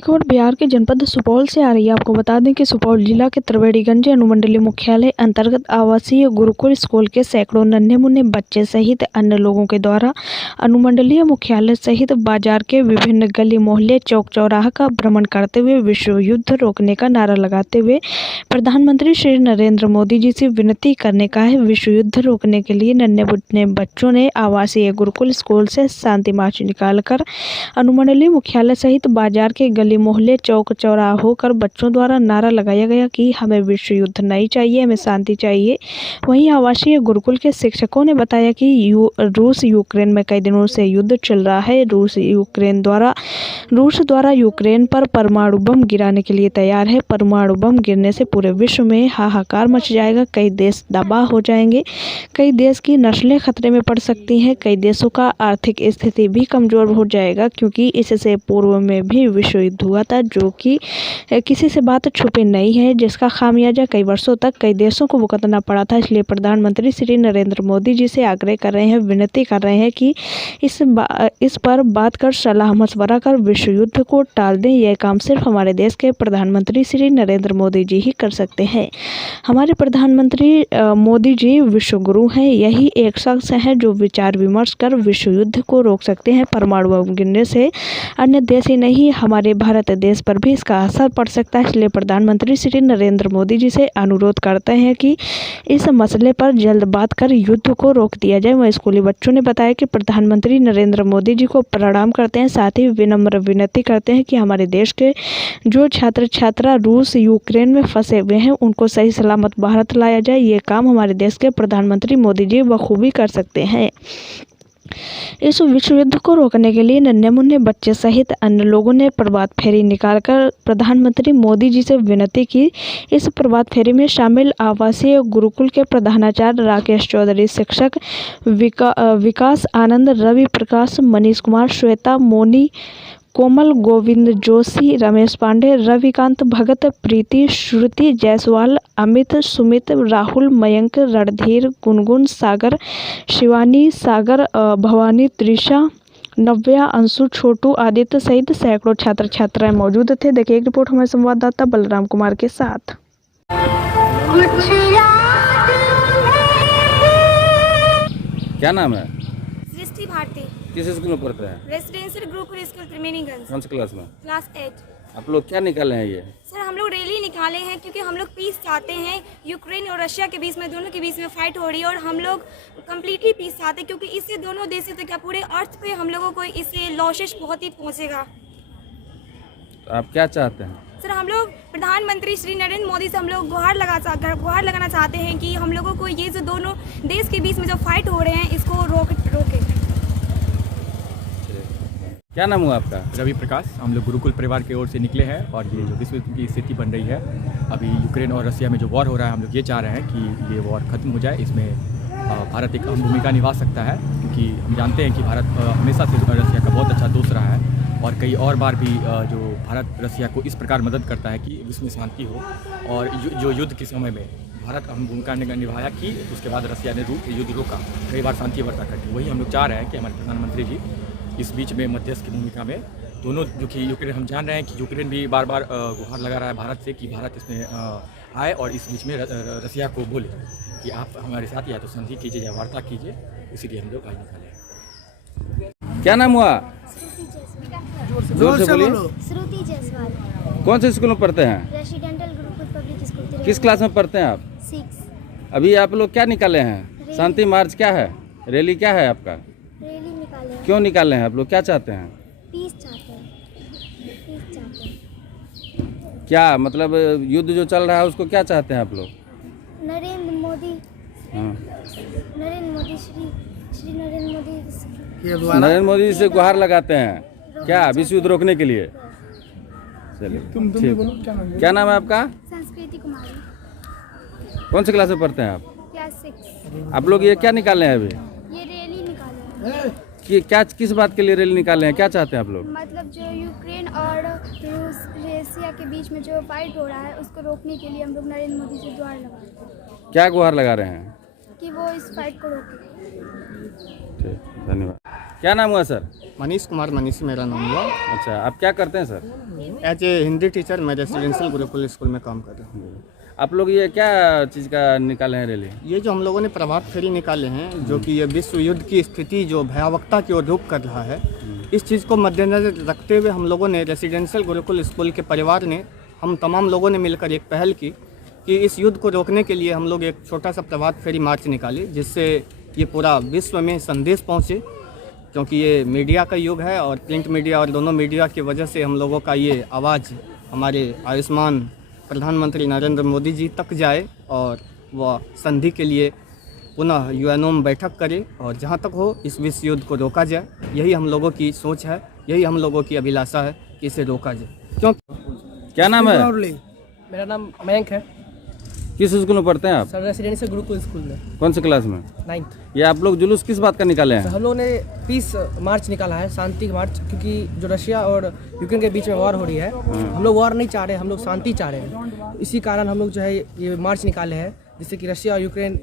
अगली खबर बिहार के जनपद सुपौल से आ रही है। आपको बता दें कि सुपौल जिला के त्रिवेणीगंज अनुमंडलीय मुख्यालय अंतर्गत आवासीय गुरुकुल स्कूल के सैकड़ों नन्हे मुन्ने बच्चे सहित अन्य लोगों के द्वारा अनुमंडलीय मुख्यालय सहित बाजार के विभिन्न गली मोहल्ले चौक चौराहा का भ्रमण करते हुए विश्व युद्ध रोकने का नारा लगाते हुए प्रधानमंत्री श्री नरेंद्र मोदी जी से विनती करने का है। विश्व युद्ध रोकने के लिए नन्हे मुन्ने बच्चों ने आवासीय गुरुकुल स्कूल से शांति मार्च निकालकर अनुमंडलीय मुख्यालय सहित बाजार के गली मोहल्ले चौक चौराहा होकर बच्चों द्वारा नारा लगाया गया कि हमें विश्व युद्ध नहीं चाहिए, हमें शांति चाहिए। वहीं आवासीय गुरुकुल के शिक्षकों ने बताया कि रूस यूक्रेन में कई दिनों से युद्ध चल रहा है। रूस द्वारा यूक्रेन पर परमाणु बम गिराने के लिए तैयार है। परमाणु बम गिरने से पूरे विश्व में हाहाकार मच जाएगा। कई देश तबाह हो जाएंगे, कई देश की नस्लें खतरे में पड़ सकती हैं, कई देशों का आर्थिक स्थिति भी कमजोर हो जाएगा, क्योंकि इससे पूर्व में भी विश्व युद्ध हुआ था, जो कि किसी से बात छुपी नहीं है, जिसका खामियाजा कई वर्षों तक कई देशों को भुगतना पड़ा था। इसलिए प्रधानमंत्री श्री नरेंद्र मोदी जी से आग्रह कर रहे हैं, विनती कर रहे हैं कि इस पर बात कर सलाह मशवरा कर विश्व युद्ध को टाल दें। यह काम सिर्फ हमारे देश के प्रधानमंत्री श्री नरेंद्र मोदी जी ही कर सकते हैं। हमारे प्रधानमंत्री मोदी जी विश्व गुरु हैं। यही एक शख्स है जो विचार विमर्श कर विश्व युद्ध को रोक सकते हैं। परमाणु बम गिरने से अन्य देश ही नहीं, हमारे भारत देश पर भी इसका असर पड़ सकता है। इसलिए प्रधानमंत्री श्री नरेंद्र मोदी जी से अनुरोध करते हैं कि इस मसले पर जल्द बात कर युद्ध को रोक दिया जाए। वहीं स्कूली बच्चों ने बताया कि प्रधानमंत्री नरेंद्र मोदी जी को प्रणाम करते हैं, साथ ही विनम्र विनती करते हैं कि हमारे देश के जो छात्र छात्रा रूस यूक्रेन में फंसे हुए हैं उनको सही सलामत भारत लाया जाए। ये काम हमारे देश के प्रधानमंत्री मोदी जी बखूबी कर सकते हैं। इस विश्व युद्ध को रोकने के लिए नन्हे मुन्ने बच्चे सहित अन्य लोगों ने प्रभात फेरी निकालकर प्रधानमंत्री मोदी जी से विनती की। इस प्रभात फेरी में शामिल आवासीय गुरुकुल के प्रधानाचार्य राकेश चौधरी, शिक्षक विकास आनंद, रवि प्रकाश, मनीष कुमार, श्वेता मोनी, कोमल, गोविंद जोशी, रमेश पांडे, रविकांत भगत, प्रीति, श्रुति जायसवाल, अमित, सुमित, राहुल, मयंक, रणधीर, गुनगुन, सागर, शिवानी, सागर, भवानी, त्रिशा, नव्या, अंशु, छोटू, आदित्य सहित सैकड़ों छात्र छात्राएं मौजूद थे। देखिए एक रिपोर्ट हमारे संवाददाता बलराम कुमार के साथ। क्या नाम है? सृष्टि भारती। किस स्कूल में पढ़ते हैं? Residential gurukul school Triveniganj. कौन सी क्लास में? क्लास 8। आप लोग क्या निकाले हैं ये? सर हम लोग रैली निकाले हैं क्योंकि हम लोग पीस चाहते हैं। यूक्रेन और रशिया के बीच में, दोनों के बीच में फाइट हो रही है और हम लोग कम्प्लीटली पीस चाहते हैं, क्योंकि इससे दोनों देशों तक, क्या पूरे अर्थ पे हम लोगों को इससे लॉसेस बहुत ही पहुँचेगा। तो आप क्या चाहते हैं? सर हम लोग प्रधानमंत्री श्री नरेंद्र मोदी से हम लोग गुहार लगाना चाहते हैं कि हम लोगों को ये जो दोनों देश के बीच में जो फाइट हो रहे हैं इसको रोके। क्या नाम हुआ आपका? रवि प्रकाश। हम लोग गुरुकुल परिवार की ओर से निकले हैं और ये जो विश्व की स्थिति बन रही है अभी यूक्रेन और रशिया में जो वॉर हो रहा है, हम लोग ये चाह रहे हैं कि ये वॉर खत्म हो जाए। इसमें भारत एक अहम भूमिका निभा सकता है, क्योंकि हम जानते हैं कि भारत हमेशा से रशिया का बहुत अच्छा दोस्त रहा है और कई और बार भी जो भारत रशिया को इस प्रकार मदद करता है कि विश्व में शांति हो। और जो युद्ध के समय में भारत अहम भूमिका निभाया कि उसके बाद रशिया ने युद्ध रोका, कई बार शांति वार्ता करके। वही हम लोग चाह रहे हैं कि हमारे प्रधानमंत्री जी इस बीच में मध्यस्थ की भूमिका में दोनों, जो कि यूक्रेन, हम जान रहे हैं कि यूक्रेन भी बार बार गुहार लगा रहा है भारत से कि भारत इसमें आए और इस बीच में रशिया को बोले कि आप हमारे साथ या तो संधि कीजिए या वार्ता कीजिए। इसीलिए हम लोग आज निकाले। क्या नाम हुआ? जोर से बोलिए। श्रुति जायसवाल। कौन से स्कूल में पढ़ते हैं? Residential Gurukul public school. किस क्लास में पढ़ते हैं आप? 6। अभी आप लोग क्या निकाले हैं? शांति मार्च क्या है? रैली क्या है आपका? रैली निकाले हैं। क्यों निकाले हैं? आप लोग क्या चाहते हैं? पीस चाहते हैं। पीस चाहते हैं। क्या मतलब युद्ध जो चल रहा है उसको क्या चाहते हैं आप लोग? नरेंद्र मोदी, हाँ, श्री नरेंद्र मोदी जी से गुहार लगाते हैं क्या विश्व युद्ध रोकने के लिए? चलिए ठीक। क्या नाम है आपका? संस्कृति कुमारी। कौन सी क्लास में पढ़ते हैं आप? क्लास 6। आप लोग ये क्या निकाले हैं अभी? ये रैली निकाले हैं। कि क्या, किस बात के लिए रैली निकाले हैं? क्या चाहते हैं आप लोग? मतलब जो यूक्रेन और रूस रशिया के बीच में जो फाइट हो रहा है उसको रोकने के लिए हम लोग नरेंद्र मोदी से गुहार लगा रहे हैं। क्या गुहार लगा रहे हैं? कि वो इस फाइट को रोके। ठीक, धन्यवाद। क्या नाम हुआ सर? मनीष कुमार मनीषी मेरा नाम हुआ। अच्छा, आप क्या करते हैं sir? As a Hindi teacher मैं रेसिडेंशियल गुरुकुल स्कूल में काम कर रहा हूँ। आप लोग ये क्या चीज़ का निकाले हैं रैली? ये जो हम लोगों ने प्रभात फेरी निकाले हैं, जो कि ये विश्व युद्ध की स्थिति जो भयावहता की ओर रुख कर रहा है, इस चीज़ को मद्देनजर रखते हुए हम लोगों ने रेसिडेंशियल गुरुकुल स्कूल के परिवार ने, हम तमाम लोगों ने मिलकर एक पहल की कि इस युद्ध को रोकने के लिए हम लोग एक छोटा सा प्रभात फेरी मार्च निकाली, जिससे ये पूरा विश्व में संदेश पहुँचे। क्योंकि ये मीडिया का युग है और प्रिंट मीडिया और दोनों मीडिया की वजह से हम लोगों का ये आवाज़ हमारे आयुष्मान प्रधानमंत्री नरेंद्र मोदी जी तक जाए और वह संधि के लिए पुनः यूएनओ में बैठक करे और जहाँ तक हो इस विश्व युद्ध को रोका जाए। यही हम लोगों की सोच है, यही हम लोगों की अभिलाषा है कि इसे रोका जाए। क्यों? क्या नाम है? मेरा नाम मयंक है किस स्कूल में पढ़ते हैं आप? सर, रेसिडेंशियल गुरुकुल स्कूल में। कौन से क्लास में? 9th। ये आप लोग जुलूस किस बात का निकाले हैं? हम लोगों ने पीस मार्च निकाला है, शांति मार्च, क्योंकि जो रशिया और यूक्रेन के बीच में वॉर हो रही है, हम लोग वॉर नहीं चाह रहे, हम लोग शांति चाह रहे हैं। इसी कारण हम लोग जो है ये मार्च निकाले हैं, जिससे कि रशिया और यूक्रेन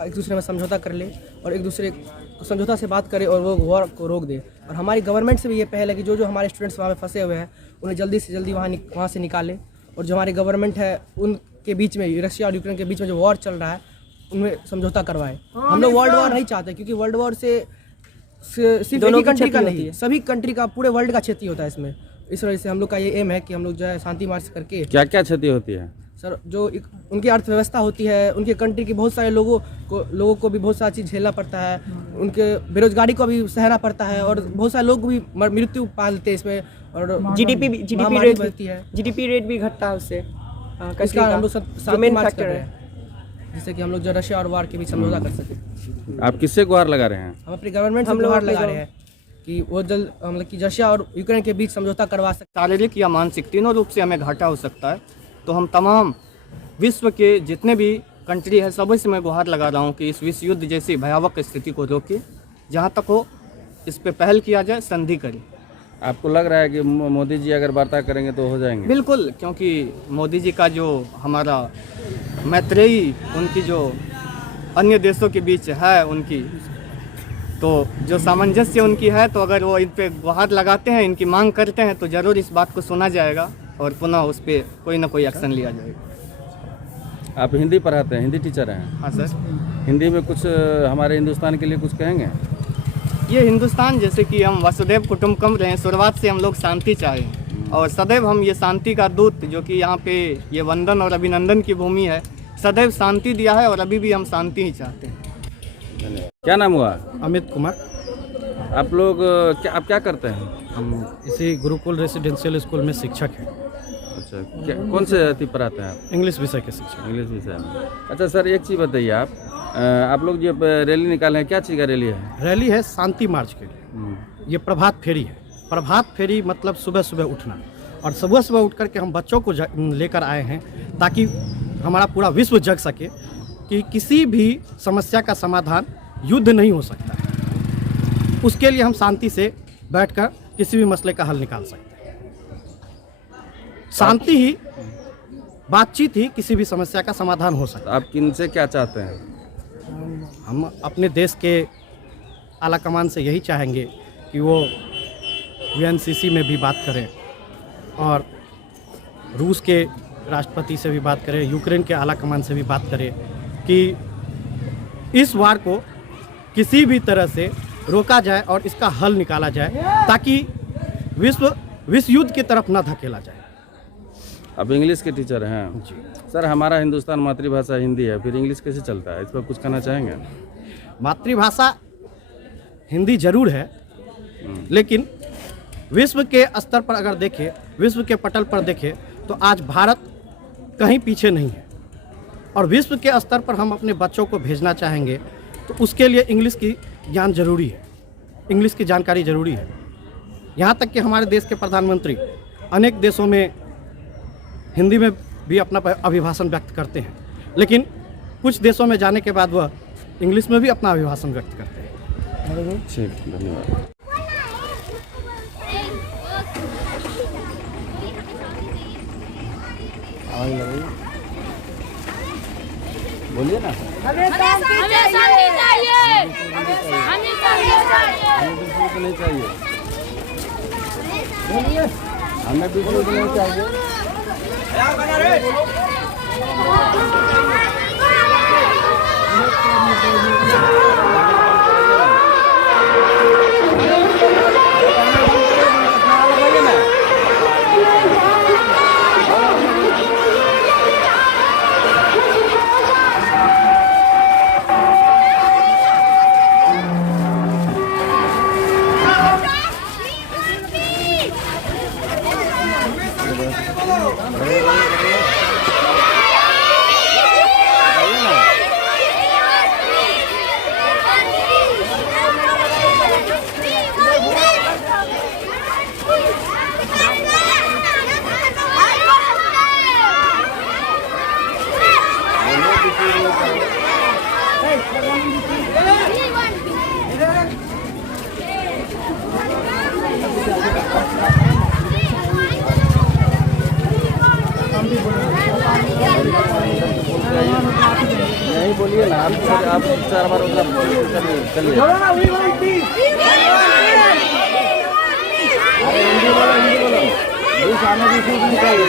एक दूसरे में समझौता कर ले और एक दूसरे को समझौता से बात करे और वो वॉर को रोक दे। और हमारी गवर्नमेंट से भी ये पहल है कि जो जो हमारे स्टूडेंट्स वहाँ पे फंसे हुए हैं उन्हें जल्दी से जल्दी वहाँ से निकाले। और जो हमारी गवर्नमेंट है उनके बीच में, रशिया और यूक्रेन के बीच में जो वॉर चल रहा है उनमें समझौता करवाए। हम लोग वर्ल्ड वॉर नहीं चाहते, क्योंकि वर्ल्ड वॉर से सिर्फ एक ही कंट्री का नहीं, सभी कंट्री का, पूरे वर्ल्ड का क्षति होता है इसमें। इस वजह से हम लोग का ये एम है कि हम लोग जो है शांति मार्च करके। क्या क्या क्षति होती है सर? जो उनकी अर्थव्यवस्था होती है, उनके कंट्री के बहुत सारे लोगों को भी बहुत सारी चीज़ झेलना पड़ता है, उनके बेरोजगारी को भी सहना पड़ता है और बहुत सारे लोग भी मृत्यु पालते हैं इसमें। और जीडीपी रेट बढ़ती है, जीडीपी रेट भी घटता है उससे। इसका हम लोग शांति मार्च कर रहे हैं, जिससे कि हम लोग जो रशिया और वार के बीच समझौता कर सकें। आप किससे गुहार लगा रहे हैं? हम अपनी गवर्नमेंट से गुहार लगा रहे हैं कि वो जल्द मतलब कि रशिया और यूक्रेन के बीच समझौता करवा सकते। शारीरिक या मानसिक तीनों रूप से हमें घाटा हो सकता है। तो हम तमाम विश्व के जितने भी कंट्री है सभी से मैं गुहार लगा रहा हूँ कि इस विश्व युद्ध जैसी भयावह स्थिति को रोके, जहाँ तक हो इस पे पहल किया जाए, संधि करें। आपको लग रहा है कि मोदी जी अगर वार्ता करेंगे तो हो जाएंगे? बिल्कुल, क्योंकि मोदी जी का जो हमारा मैत्रेयी उनकी जो अन्य देशों के बीच है उनकी, तो जो सामंजस्य उनकी है, तो अगर वो इन पे गुहार लगाते हैं, इनकी मांग करते हैं, तो ज़रूर इस बात को सुना जाएगा और पुनः उस पर कोई ना कोई एक्शन लिया जाएगा। आप हिंदी पढ़ाते हैं, हिंदी टीचर हैं? हाँ सर। हिंदी में कुछ हमारे हिंदुस्तान के लिए कुछ कहेंगे? ये हिंदुस्तान जैसे कि हम वसुधैव कुटुंबकम रहे, शुरुआत से हम लोग शांति चाहें और सदैव हम ये शांति का दूत, जो कि यहाँ पे ये वंदन और अभिनंदन की भूमि है, सदैव शांति दिया है और अभी भी हम शांति ही चाहते हैं। क्या नाम हुआ? अमित कुमार। आप लोग आप क्या करते हैं? हम इसी गुरुकुल रेसिडेंशियल स्कूल में शिक्षक हैं। अच्छा, कौन से अति पढ़ाते हैं आप? इंग्लिश विषय के शिक्षक। इंग्लिश विषय में। अच्छा सर, एक चीज़ बताइए, आप लोग जो रैली निकाले हैं, क्या चीज़ का रैली है? रैली है शांति मार्च के लिए। ये प्रभात फेरी है। प्रभात फेरी मतलब सुबह सुबह उठना, और सुबह सुबह उठ करके हम बच्चों को लेकर आए हैं ताकि हमारा पूरा विश्व जग सके कि किसी भी समस्या का समाधान युद्ध नहीं हो सकता है। उसके लिए हम शांति से बैठकर किसी भी मसले का हल निकाल सकते हैं। शांति ही, बातचीत ही किसी भी समस्या का समाधान हो सकता है। आप किनसे क्या चाहते हैं? हम अपने देश के आला कमान से यही चाहेंगे कि वो यूएनसीसी में भी बात करें और रूस के राष्ट्रपति से भी बात करें, यूक्रेन के आला कमान से भी बात करें कि इस वार को किसी भी तरह से रोका जाए और इसका हल निकाला जाए, ताकि विश्व युद्ध की तरफ ना धकेला जाए। अब इंग्लिश के टीचर हैं जी सर, हमारा हिंदुस्तान मातृभाषा हिंदी है, फिर इंग्लिश कैसे चलता है? इस पर कुछ कहना चाहेंगे? मातृभाषा हिंदी जरूर है, लेकिन विश्व के स्तर पर अगर देखें, विश्व के पटल पर देखें, तो आज भारत कहीं पीछे नहीं है। और विश्व के स्तर पर हम अपने बच्चों को भेजना चाहेंगे तो उसके लिए इंग्लिश की ज्ञान जरूरी है, इंग्लिश की जानकारी जरूरी है। यहाँ तक कि हमारे देश के प्रधानमंत्री अनेक देशों में हिंदी में भी अपना अभिभाषण व्यक्त करते हैं, लेकिन कुछ देशों में जाने के बाद वह इंग्लिश में भी अपना अभिभाषण व्यक्त करते हैं। ठीक, धन्यवाद। बोलिए ना। हमें शांति चाहिए, हमें शांति चाहिए, हमें बिल्कुल नहीं चाहिए। हमें विश्व युद्ध नहीं चाहिए। नहीं बोलिए ना, आप 4 बार चलिए। अरे हिंदी बोलो, हिंदी बोलो। बीच आने की चीज नहीं चाहिए।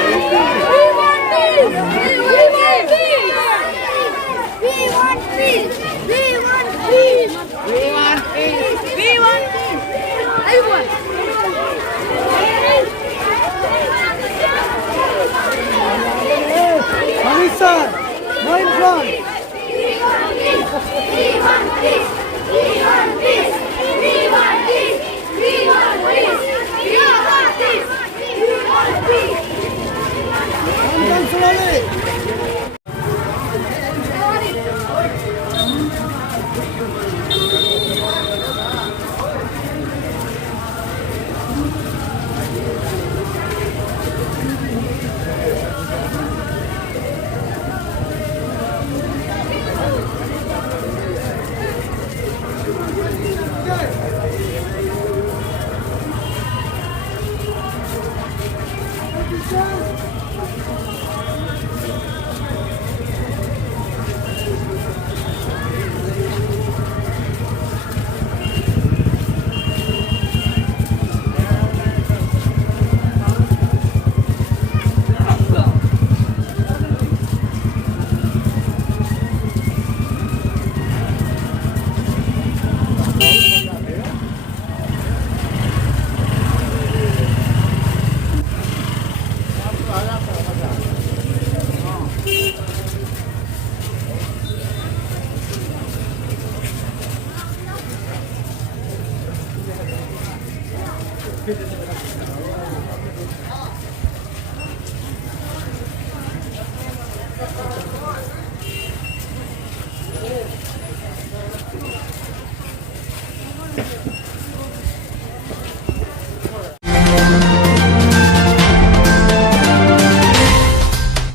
फिर